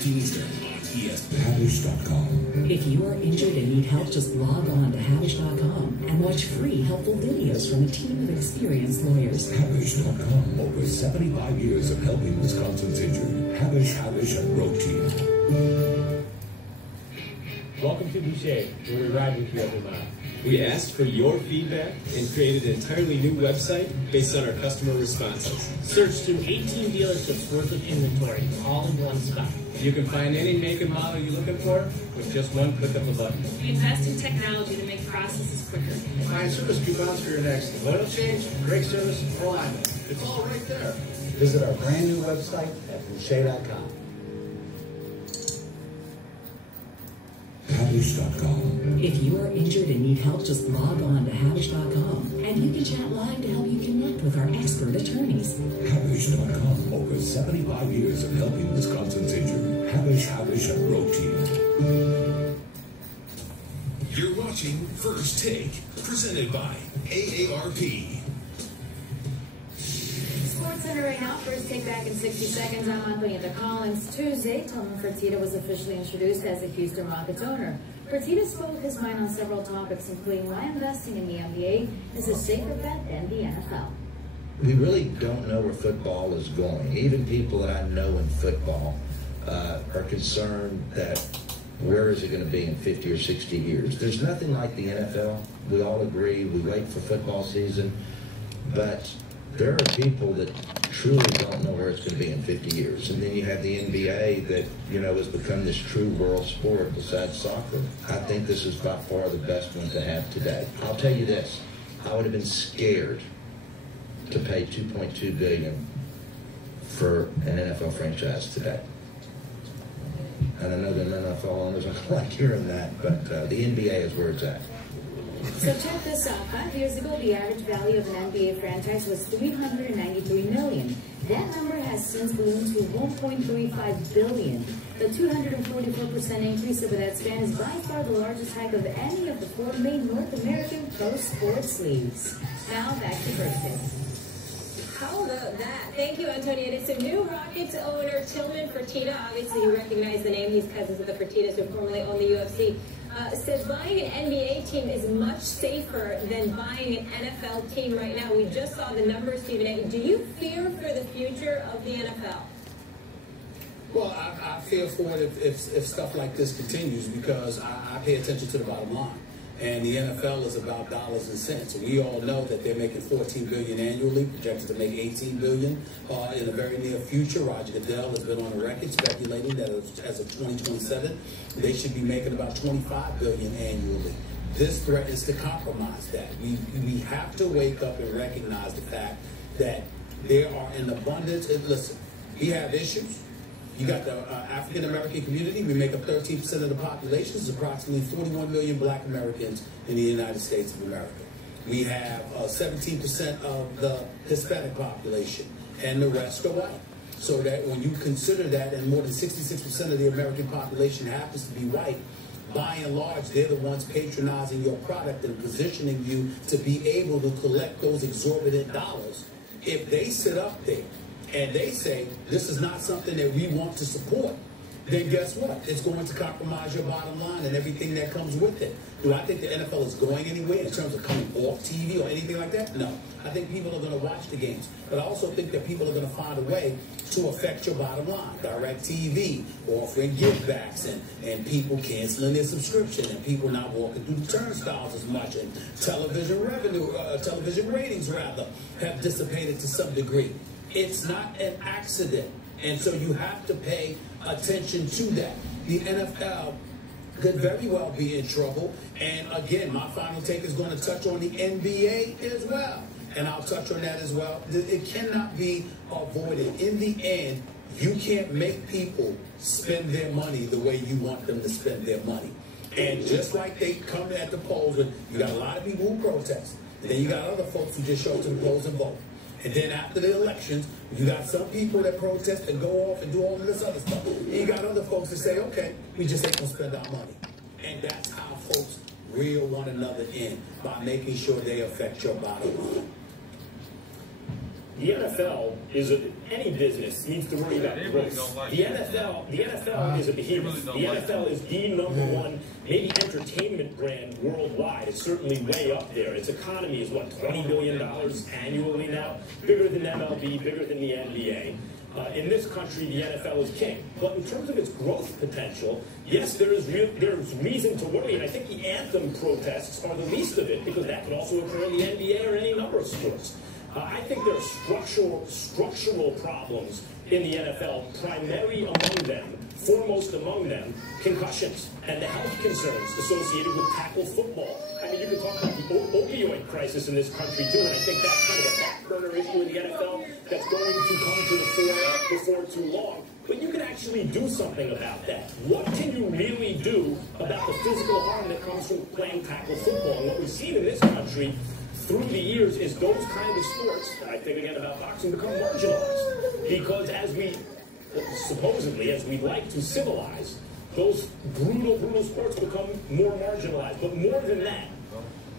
3:15 Eastern on ESPN. Havish.com. If you are injured and need help, just log on to Havish.com and watch free helpful videos from a team of experienced lawyers. Havish.com. Over 75 years of helping Wisconsin's injured. Havish, and Road Team. Welcome to Boucher, where we ride with you every mile. We asked for your feedback and created an entirely new website based on our customer responses. Search through 18 dealerships worth of inventory, all in one spot. You can find any make and model you're looking for with just one click of a button. We invest in technology to make processes quicker. Find service coupons for your next oil change, brake service, or alignment. It's all right there. Visit our brand new website at Boucher.com. Havish.com. If you are injured and need help, just log on to Havish.com and you can chat live to help you connect with our expert attorneys. Havish.com. Over 75 years of helping Wisconsin's injured. Havish, and Road Team. You're watching First Take, presented by AARP. SportsCenter right now. First Take back in 60 seconds. I'm Antonietta Collins. Tuesday, Tillman Fertitta was officially introduced as the Houston Rockets owner. Fertitta spoke his mind on several topics, including why investing in the NBA is a safer bet than the NFL. We really don't know where football is going. Even people that I know in football are concerned that where is it going to be in 50 or 60 years? There's nothing like the NFL. We all agree. We wait for football season. But there are people that truly don't know where it's going to be in 50 years. And then you have the NBA that, has become this true world sport besides soccer. I think this is by far the best one to have today. I'll tell you this. I would have been scared to pay $2.2 billion for an NFL franchise today. And I know the NFL owners don't like hearing that, but the NBA is where it's at. So check this out. 5 years ago, the average value of an NBA franchise was $393 million. That number has since ballooned to $1.35 billion. The 244% increase over that span is by far the largest hike of any of the four main North American pro sports leagues. Now back to birthday. How about that? Thank you, Antonietta. So new Rockets owner Tillman Fertitta, obviously you recognize the name, he's cousins with the Fertittas who formerly owned the UFC, says buying an NBA team is much safer than buying an NFL team right now. We just saw the numbers, Stephen A. Do you fear for the future of the NFL? Well, I fear for it if stuff like this continues because I pay attention to the bottom line. And the NFL is about dollars and cents. We all know that they're making $14 billion annually, projected to make $18 billion in the very near future. Roger Goodell has been on the record speculating that as of 2027, they should be making about $25 billion annually. This threatens to compromise that. We have to wake up and recognize the fact that there are an abundance. Listen, we have issues. You got the African-American community. We make up 13% of the population. There's approximately 41 million black Americans in the United States of America. We have 17% of the Hispanic population, and the rest are white. So that when you consider that, and more than 66% of the American population happens to be white, by and large, they're the ones patronizing your product and positioning you to be able to collect those exorbitant dollars. If they sit up there and they say, this is not something that we want to support, then guess what? It's going to compromise your bottom line and everything that comes with it. Do I think the NFL is going anywhere in terms of coming off TV or anything like that? No. I think people are going to watch the games. But I also think that people are going to find a way to affect your bottom line. DirecTV offering givebacks and people canceling their subscription and people not walking through the turnstiles as much, and television ratings rather have dissipated to some degree. It's not an accident, and so you have to pay attention to that. The NFL could very well be in trouble, and again, my final take is going to touch on the NBA as well, and I'll touch on that as well. It cannot be avoided. In the end, you can't make people spend their money the way you want them to spend their money. And just like they come at the polls, and you got a lot of people who protest, and then you got other folks who just show up to the polls and vote. And then after the elections, you got some people that protest and go off and do all of this other stuff. And you got other folks that say, okay, we just ain't going to spend our money. And that's how folks reel one another in, by making sure they affect your bottom line. the NFL is any business needs to worry about growth. The NFL is a behemoth. The NFL is the number one, maybe entertainment brand worldwide. It's certainly way up there. Its economy is what, $20 billion annually now, bigger than MLB, bigger than the NBA. In this country, the NFL is king. But in terms of its growth potential, yes, there's reason to worry. And I think the anthem protests are the least of it, because that could also occur in the NBA or any number of sports. I think there are structural problems in the NFL, primary among them, foremost among them, concussions and the health concerns associated with tackle football. I mean, you can talk about the opioid crisis in this country, too, and I think that's kind of a back burner issue in the NFL that's going to come to the fore before too long. But you can actually do something about that. What can you really do about the physical harm that comes from playing tackle football? And what we've seen in this country through the years is those kind of sports, I think again about boxing, become marginalized. Because as we, supposedly, as we'd like to civilize, those brutal sports become more marginalized. But more than that,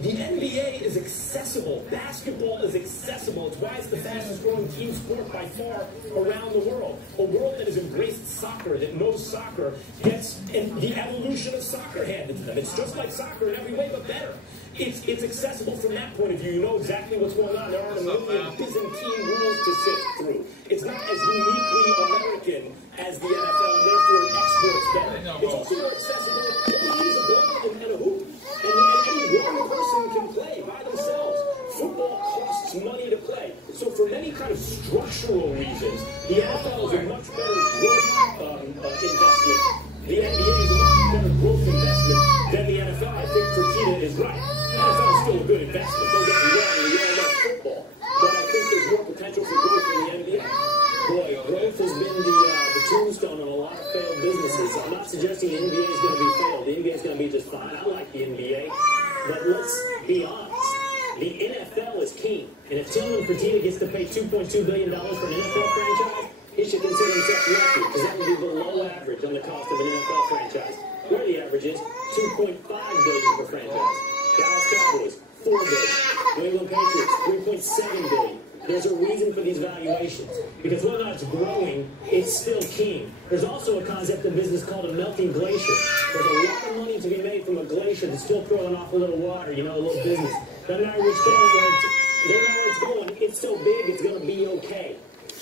the NBA is accessible. Basketball is accessible. It's why it's the fastest growing team sport by far around the world. A world that has embraced soccer, that knows soccer, gets the evolution of soccer handed to them. It's just like soccer in every way, but better. It's accessible from that point of view. You know exactly what's going on. There aren't a million Byzantine rules to sift through. It's not as uniquely American as the NFL, and therefore it exports better. It's also more accessible. All you need is a ball and a hoop. And any one person can play by themselves. Football costs money to play. So for many kind of structural reasons, the NFL is a much better growth investment. The NBA is a much better growth investment than the NFL. I think Fertitta is right. The NFL is still a good investment. Don't get me wrong, we all love football. But I think there's more potential for growth in the NBA. Boy, growth has been the tombstone on a lot of failed businesses. I'm not suggesting the NBA is going to be failed. The NBA is going to be just fine. I like the NBA. But let's be honest. The NFL is king. And if Tillman Fertitta gets to pay $2.2 billion for an NFL franchise, he should consider himself lucky, because that would be below average on the cost of an NFL franchise. Where the average is $2.5 billion per franchise. Dallas Cowboys, $4 billion. New England Patriots, $3.7 billion. There's a reason for these valuations, because whether or not it's growing, it's still king. There's also a concept in business called a melting glacier. There's a lot of money to be made from a glacier that's still throwing off a little water, you know, a little business. Doesn't matter which way where it's going, it's so big, it's going to be okay.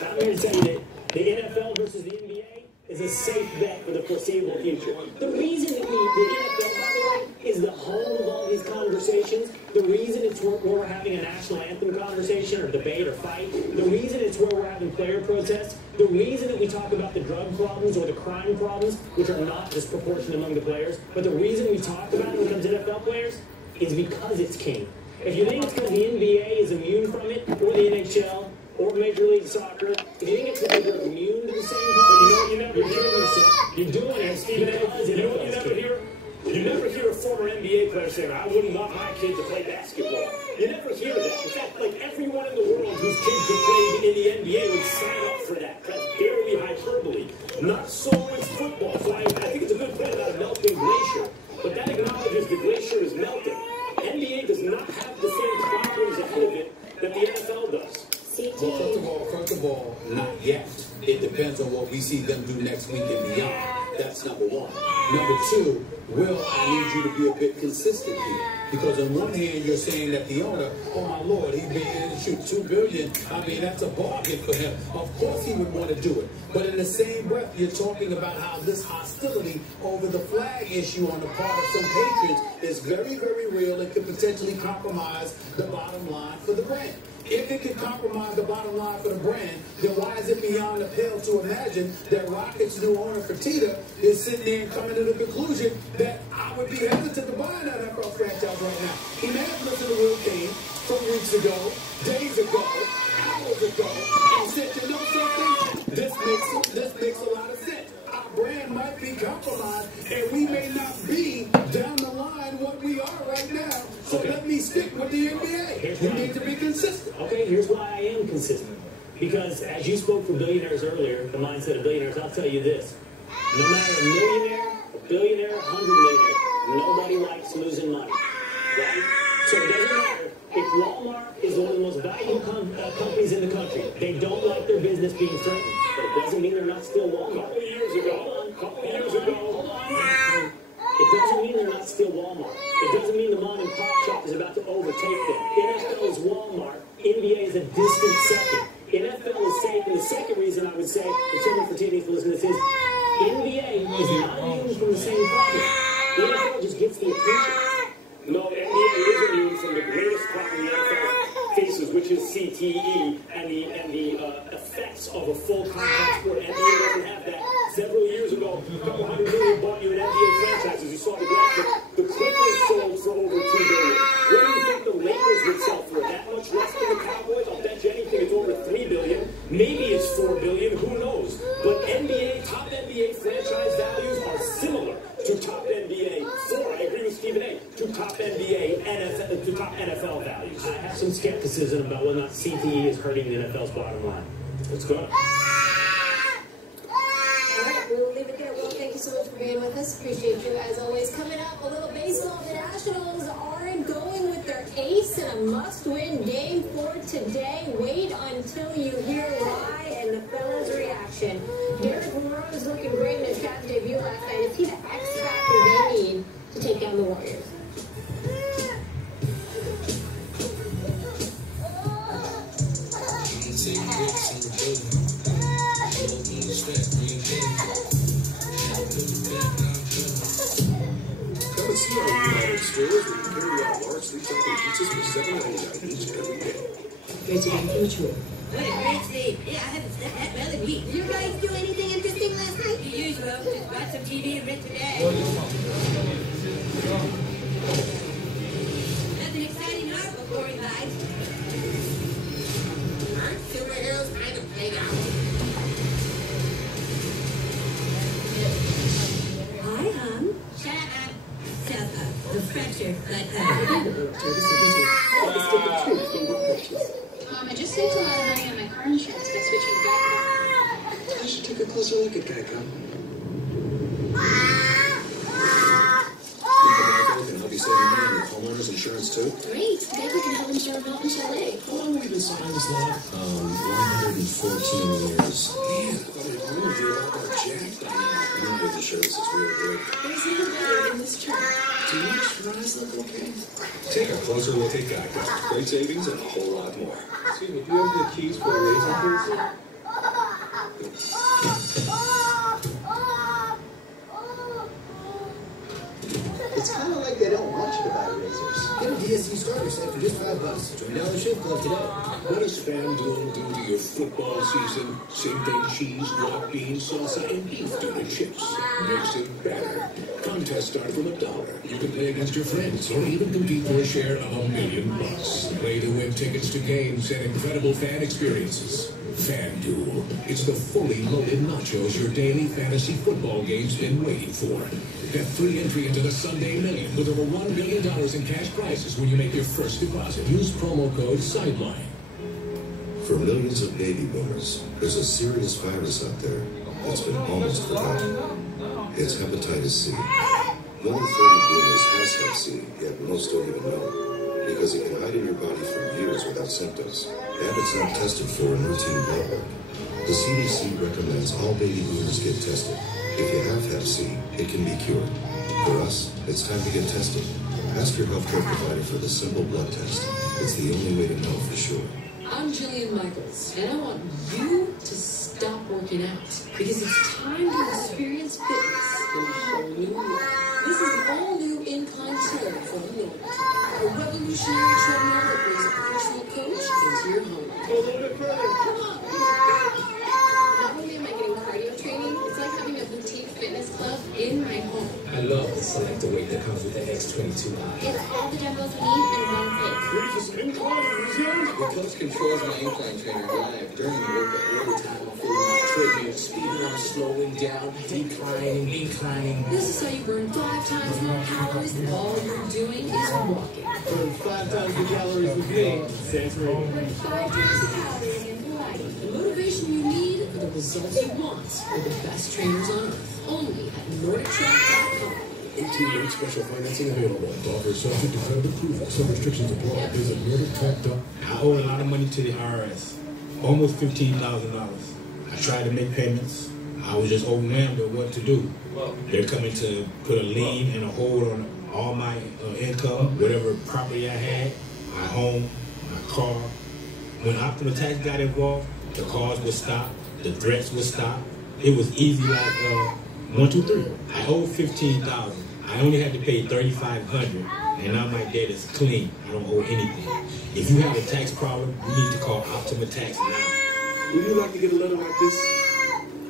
I'm here to tell you that the NFL versus the NBA is a safe bet for the foreseeable future. The reason that the NFL, by the way, is the home of all these conversations, the reason it's where we're having a national anthem conversation or debate or fight, the reason it's where we're having player protests, the reason that we talk about the drug problems or the crime problems, which are not disproportionate among the players, but the reason we talk about it when it comes to NFL players is because it's king. If you think it's because the NBA is immune from it, or the NHL, or Major League Soccer, if you think it's because they're immune to the same problem, you never hear yourself. You're doing it, Stephen A. You know what you never hear? You never hear a former NBA player saying, I wouldn't want my kid to play basketball. You never hear that. In fact, like everyone in the world whose kids could play in the NBA would sign up for that. That's barely hyperbole. Not so with football. So I think it's a good point about a melting glacier. But that acknowledges the glacier is melting. NBA does not have the same problems ahead of it that the NFL does. Well, first of all, not yet. It depends on what we see them do next week and beyond. That's number one. Number two, Will, I need you to be a bit consistent here. Because on one hand, you're saying that the owner, oh my Lord, he's being able to shoot $2 billion. I mean, that's a bargain for him. Of course he would want to do it. But in the same breath, you're talking about how this hostility over the flag issue on the part of some patrons is very, very real and could potentially compromise the bottom line for the brand. If it can compromise the bottom line for the brand, then why is it beyond the pale to imagine that Rockets' new owner, Fertitta, is sitting there and coming to the conclusion that I would be hesitant to buy an NFL franchise right now? He may have listened to Will King from weeks ago, days ago, hours ago, and said, you know something? This makes a lot of sense. Our brand might be compromised, and we may not be down the line what we are right now. So let me stick with the NBA. You need to be consistent. Okay, here's why I am consistent. Because as you spoke for billionaires earlier, the mindset of billionaires, I'll tell you this. No matter a millionaire, a billionaire, 100 millionaire, nobody likes losing money. Right? So it doesn't matter if Walmart is is one of the most valuable companies in the country. They don't like their business being threatened. But it doesn't mean they're not still Walmart. A couple years ago. It doesn't mean they're not still Walmart. It doesn't mean the mom and pop shop is about to overtake them. NFL is Walmart. NBA is a distant second. NFL is safe, and the second reason I would say, the children for TV for listening to this is, NBA is not immune from the same problem. The NFL just gets the attention. No, the NBA is immune from the greatest problem the NFL faces, which is CTE and the effects of a full contact sport. NBA doesn't have that. Several years ago, a couple $100 million bought you an NBA franchise. As you saw the graphic, the Clippers sold for over $2 billion. What do you think the Lakers would sell for? That much less than the Cowboys? I'll bet you anything it's over $3 billion. Maybe it's $4 billion. Who knows? But top NBA franchise values are similar to top NBA. I agree with Stephen A. To top NBA, to top NFL values. I have some skepticism about whether or not CTE is hurting the NFL's bottom line. Let's go. We'll leave it there. Well, thank you so much for being with us. Appreciate you as always. Coming up, a little baseball. The Nationals are going with their ace in a must-win game for today. Wait until you hear why and the fellas' reaction. Derek Monroe is looking great in his Cavs debut last night. Is he the X factor they need to take down the Warriors? Come and see our United stores where you carry out large sleep-topping pizzas for $7.99 each every day. Great to meet you. What a great sleep. Yeah, I haven't slept that well in weeks. Did you guys do anything interesting last night? The usual. Just watch some TV and rent today. Nothing exciting art before we ride. Aren't superheroes kind of played out? Hi, hon. Shut up. Shut up. The Frencher, but I just saved a lot of money on my car insurance by switching to Geico. I should take a closer look at Geico. Can help you save money on your homeowner's insurance too? Great. Geico can help insure Mountain Chalet. How long have we been signing this law? 114 years. Man, I thought it would be a lot more jacked by now. I'm with insurance, it's real good. There's no better in this term. Do your eyes look okay? Take a closer look at Geico. Great savings and a whole lot more. Excuse me, do you have the keys for a razor, please? It's kind of like they don't want you to buy razors. Get a DSC starter set for just $5. Join Dollar Shave Club today. What does FanDuel do to your football season? Same thing cheese, block beans, salsa, and beef do to chips. Makes it better. Contests start from $1. You can play against your friends or even compete for a share of $1 million. Play to win tickets to games and incredible fan experiences. FanDuel. It's the fully loaded nachos your daily fantasy football game's been waiting for. Get free entry into the Sunday Million with over $1 billion in cash prizes when you make your first deposit. Use promo code SIDELINE. For millions of baby boomers, there's a serious virus out there that's been almost forgotten. It's hepatitis C. 1 in 30 boomers has Hep C, yet most don't even know, because it can hide in your body for years without symptoms, and it's not tested for in routine blood work. The CDC recommends all baby boomers get tested. If you have Hep C, it can be cured. For us, it's time to get tested. Ask your healthcare provider for the simple blood test. It's the only way to know for sure. I'm Jillian Michaels, and I want you to stop working out because it's time to experience fitness in a whole new way. This is the all-new Incline Chair from Norton, a revolutionary treadmill that brings a personal coach into your home. Go a little bit further. Come on. Not only am I getting cardio training, it's like having a boutique fitness club in my home. I love the selector weight that comes with the X22i. It's all the dumbbells we need in one place. Ready for some incline resume? The coach controls my incline trainer live during the workout every time I feel my treadmill speeding up, slowing down, declining, inclining. This is how you burn 5 times more calories than all you're doing is walking. Burn 5 times the calories with me. Sans rating. Burn 5 times the calories in Pilates. The motivation you need for the results you want with the best trainers on earth. Only at NordicTrack.com. 18-month special financing available. Offer subject to credit approval. Some restrictions apply. Visit NordicTech.com. I owe a lot of money to the IRS. Almost $15,000. I tried to make payments. I was just overwhelmed with what to do. They're coming to put a lien and a hold on all my income, whatever property I had, my home, my car. When Optima Tax got involved, the calls would stop, the threats would stop. It was easy like 1, 2, 3. I owed $15,000. I only had to pay $3,500, and now my debt is clean. I don't owe anything. If you have a tax problem, you need to call Optima Tax now. Would you like to get a letter like this?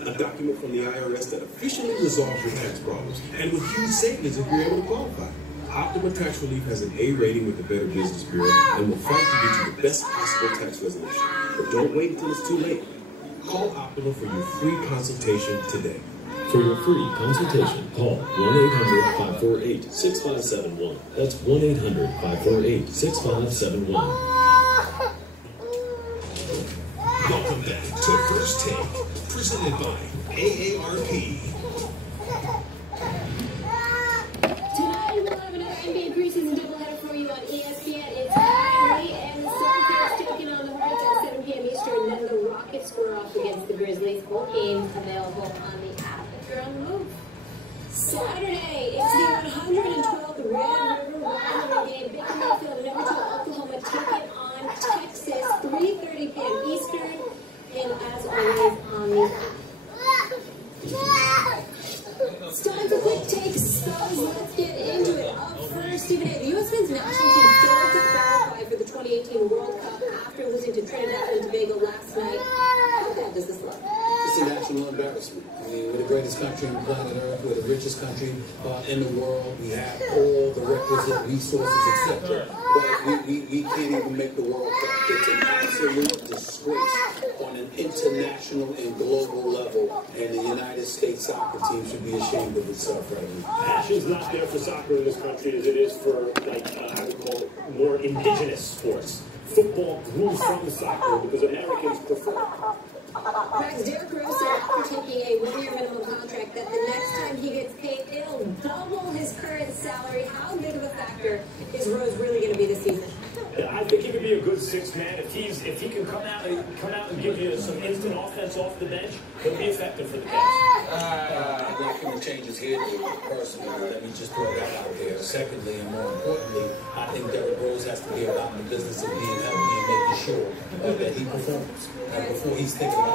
A document from the IRS that officially resolves your tax problems, and with huge savings if you're able to qualify. Optima Tax Relief has an A rating with the Better Business Bureau and will fight to get you the best possible tax resolution. But don't wait until it's too late. Call Optima for your free consultation today. For your free consultation, call 1-800-548-6571. That's 1-800-548-6571. Welcome back to First Take, presented by AARP. Tonight we'll have another NBA preseason doubleheader for you on ESPN. It's Kyrie and the Celtics taking on the Hornets at 7 p.m. Eastern. Then the Rockets square off against the Grizzlies. Both games available on the app if you're on the move. Saturday, it's the 112th Red River Rivalry game. Baker Mayfield, number 2 Oklahoma, taking on Texas, 3:30 p.m. Eastern, and as always on the app. It's time for quick takes, fellas. Let's get into it. Up first, Stephen A. The U.S. men's national team failed to qualify for the 2018 World Cup after losing to Trinidad and Tobago last night. How bad does this look? It's a national embarrassment. I mean, we're the greatest country on planet Earth. We're the richest country in the world. We have all the requisite resources, etc. But we can't even make the World Cup. It's an absolute disgrace on an international and global level. And the United States soccer team should be ashamed of itself right now. Passion's not there for soccer in this country as it is for, like, I would call it more indigenous sports. Football grew from soccer because Americans prefer it. Max Derrick Rose said after taking a 1-year minimum contract that the next time he gets paid, it'll double his current salary. How big of a factor is Rose really going to be this season? I think he could be a good sixth man if he can come out and give you some instant offense off the bench. He'll be effective for the Cavs. I'd like him to change his head personally. Let me just throw that out there. Secondly, and more importantly, I think Derrick Rose has to be about the business of being healthy and making sure that he performs. And before he's thinking about